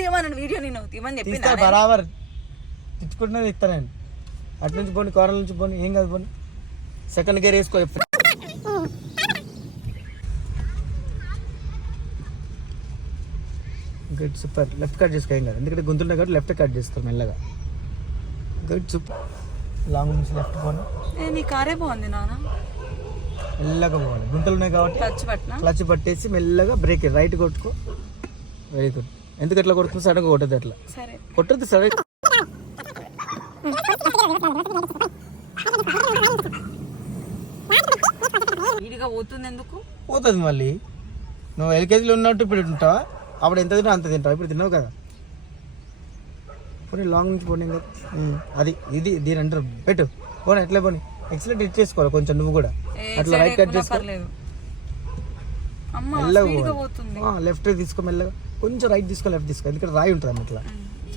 తీయమని వీడియో నేను తీయమని చెప్పిన బరాబర్ తిట్టుకుంటున్నది ఇస్తా నేను. అటు నుంచి పోనీ కోరల నుంచి పోనీ ఏం కాదు పోనీ. సెకండ్ గేర్ వేసుకో. Good super. లెఫ్ట్ కట్ చేసుకో ఏం కాదు, ఎందుకంటే గుంతుండే కాబట్టి లెఫ్ట్ కట్ చేస్తారు మెల్లగా. Good super. లాంగ్ నుంచి లెఫ్ట్ పోనీ. నీ కారే బాగుంది నాన్న. మెల్లగా పోవాలి, గుంతలు ఉన్నాయి కాబట్టి క్లచ్ పట్టేసి మెల్లగా బ్రేక్ రైట్ కొట్టుకో. Very good. ఎందుకు ఎట్లా కొడుతుంది? సడన్గా కొట్టదు, అట్లా కొట్టద్దు సడన్. వీడిగా పోతుంది ఎందుకు? పోతుంది మళ్ళీ. నువ్వు ఎల్కేజీలో ఉన్నట్టు ఇప్పుడు ఉంటావా? అప్పుడు ఎంత తిన్నావు అంత తింటావు, ఇప్పుడు తిన్నావు కదా. పోనీ లాంగ్ నుంచి పోనీ కదా. అది ఇది దీని అంటారు పెట్టు. పోనీ ఎట్లా పోనీ ఎక్సలెంట్ ఇట్ చేసుకోవాలి కొంచెం నువ్వు కూడా. అట్లా రైట్ కట్ చేసుకో, మెల్లగా లెఫ్ట్ తీసుకో, మెల్లగా కొంచెం రైట్ తీసుకో, లెఫ్ట్ తీసుకో, ఎందుకంటే రాయి ఉంటుంది అట్లా.